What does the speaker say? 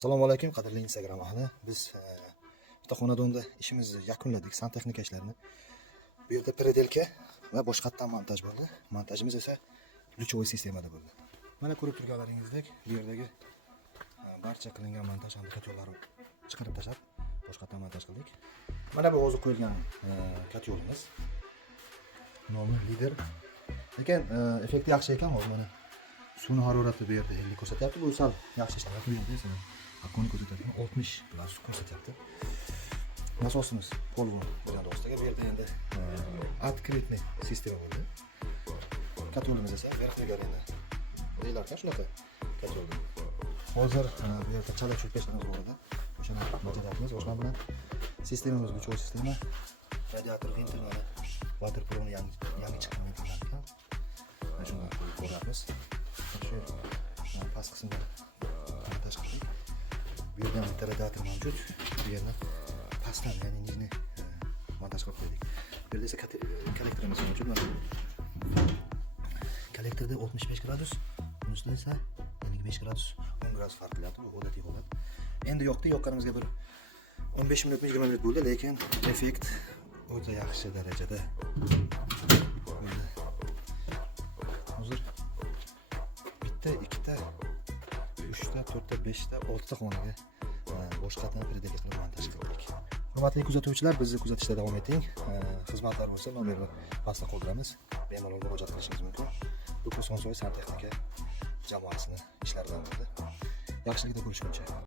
Assalomu alaykum qadrli Instagram ahli. Biz bitta xonadonda ishimizni yakunladik, santexnika ishlarini. Bu yerda predelka va boshqatdan montaj bo'ldi. Montajimiz esa luchovой sistemada bo'ldi. Mana ko'rib turganlaringizdek, bu yerdagi barcha qilingan montaj kat yo'llari chiqarib tashlab, boshqatdan montaj qildik. Mana bu hozir qo'yilgan kat yo'limiz. Nomi lider. Lekin effekti yaxshi ekan, hozir mana suvning harorati bu yerda 50 ko'rsatyapti. Bu sal yaxshi ishlayapti. Bu yerda esa Akoni ko'rsatadigan 60 plus ko'rsatyapti. Nasosimiz polvon bilan do'stiga bu yerda endi открытный sistema bo'ldi. Katolimiz esa verxniga endi deylarkan shunaqa katolda. Hozir bu yerda chala chulpechlarimiz bor edi. O'shani bajaryapmiz. Boshqa bilan sistemamiz bu sistema. Radiator ventilni waterproofni yangi chiqqan ventillar ekan. Mana shuni ko'ryapmiz. Shu past qismda montaj qildik. Bu yerda bitta radiator mavjud. Bu yerda pastdan, ya'ni nijni montaj qilib qo'ydik. Bu yerda esa kollektorimiz mavjud. Kollektorda 65 gradus, bunisi esa 25 gradus, 10 gradus farq qilyapti. Bu odatiy holat. Endi yoqqanimizga bir 15 minut, 20 minut bo'ldi, lekin effekt o'ta yaxshi darajada. Hozir bitta, ikkita, 3ta, 4ta, 5ta, 6ta xonaga boshqatdan predelka qilib montaj qildik. Hurmatli kuzatuvchilar, bizni kuzatishda davom eting. Xizmatlar bo'lsa, nomerni pastda qoldiramiz. Bemalol murojaat qilishingiz mumkin. Bu Kosonsoy santexnika jamoasining ishlaridan bo'ldi. Yaxshilikda ko'rishguncha.